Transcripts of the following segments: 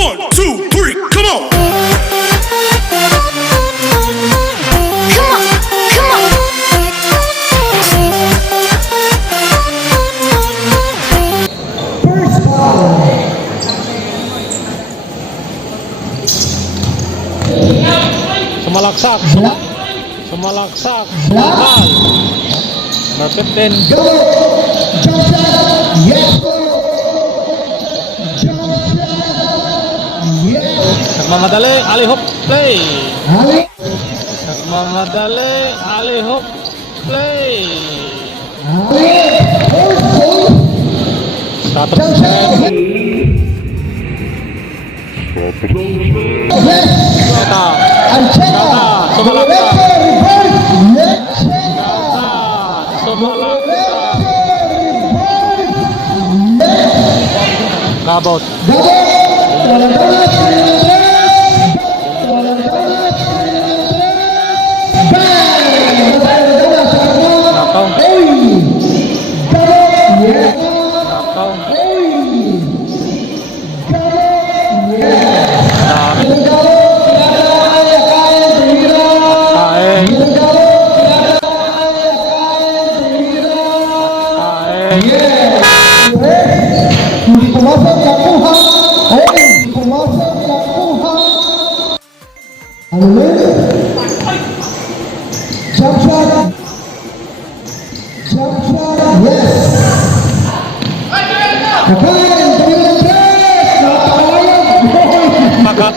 1, 2, 3, come on! Come on, come on. First ball. Sumalaksak. Sumalaksak. Black. Ball. Number 15. Go. Jump shot. Yes. Jump shot. Yes. Nagmamadali. Alley-hoop play. Ali. Nagmamadali. Alley-hoop play. Ali. First ball. Stop Jump shot. it. Yes. Kata. Ancheta. Sumalaksak. Reverse. Ancheta. Sumalaksak. Kabot. Nakaw. Nakaw. Dami. Kain. Kain. Hindi pumasok, nakuha. Hindi pumasok, nakuha. Ano yun? Jump shot. Jump shot. Yes. Kakain. Tumira ng tres. Nakakawayang. Makat.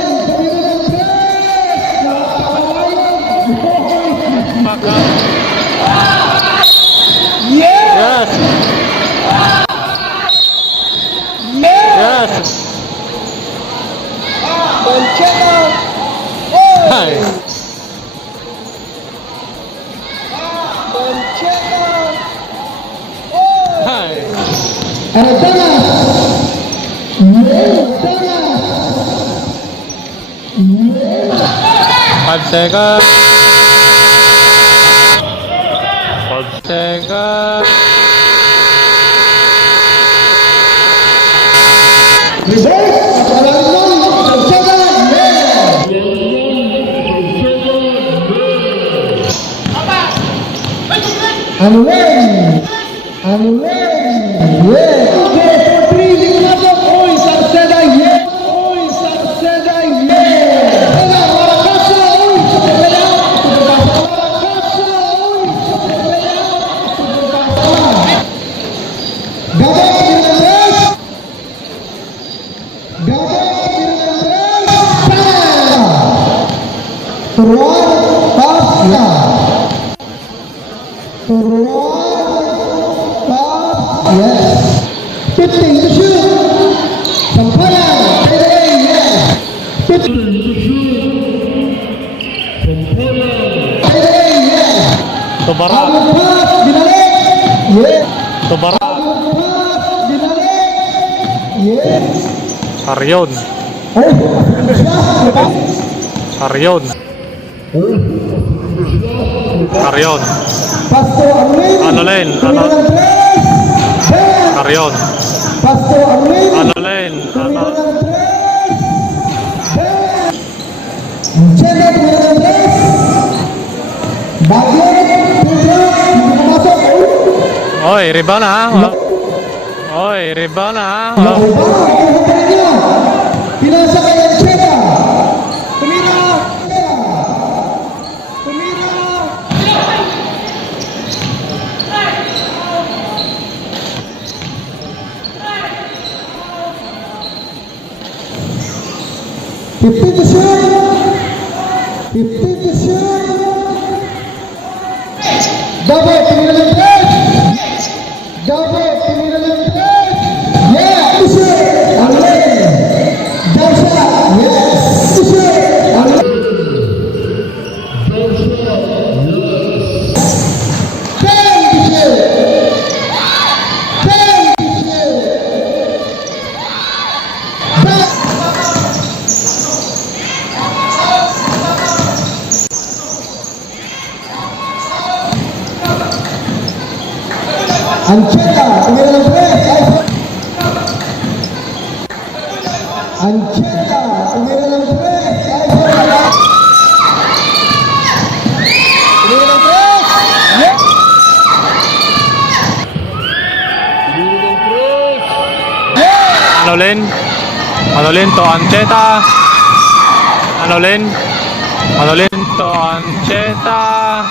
Makat. Yes. Yes. Yes. Ancheta. Hi. Ancheta. Hi. Ardanas. Five seconds. 5 seconds. Reverse. Ancheta. Anulen. Yes. Okay, for 3, Ricardo. Oy, Sarceda. Yes. Oy, Sarceda. Yes. Hola, Maracasa. Oy, Sarceda. Maracasa. Oy, Sarceda. Gabay, Fernandez. Gabay, Fernandez. Turuan, Pasta. Yes. 15 to shoot. Sampayan. Yes. 15 to shoot. Sampayan. Yes. Tubara. Agong pass. Binalik. Yes. Tubara. Agong pass. Binalik. Yes. Karyon. Oh. Karyon. Karyon. Pastor Arlene. Anolen. Karyon. Pastor Arlene. Anolen. Jenna Fernandez. Bagyo. Pedro. Hindi pumasok. Oy, rebound ha. Oy, rebound ha. Pinasa kay Ancheta. Tumira. Tumira. Fifteen to shoot. 15 to shoot. Double. Tumira ng tres. Double. Tumira ng tres. Yeah. To shoot. Allen. Jump shot. Yes. To shoot. Allen. Jump shot. Yes. 10 to shoot. 10 to shoot. Back. Ancheta, tumira ng tres. Ancheta, tumira ng 3. Kahit wala. Tumira ng 3. Yeah. Manolin to Ancheta. Manolin to Ancheta.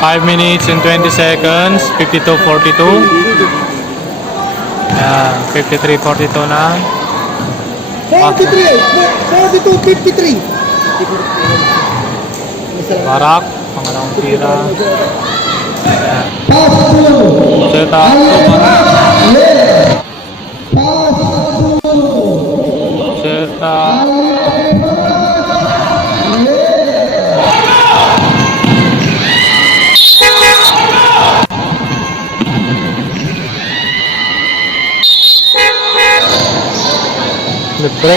5 minutes and 20 seconds. 52-42. Yan, 53-42 na. 42-53. Barak, pangalawang tira. Yan. Pass through. Ancheta. Yeah. Pass through. Ancheta. Libre.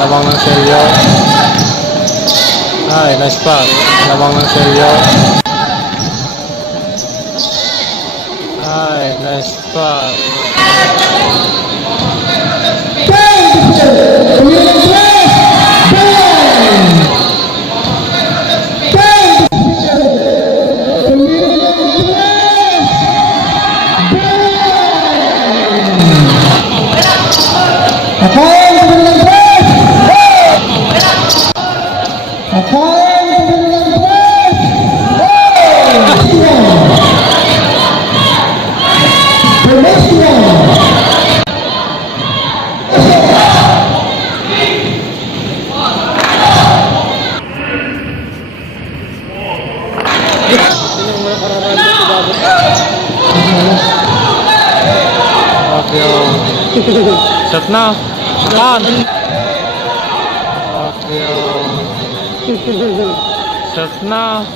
Lamang ng selyo. Ay, nice pass. Lamang ng selyo. Ay, nice pass. Shot na. Naman. Okay. Shot na.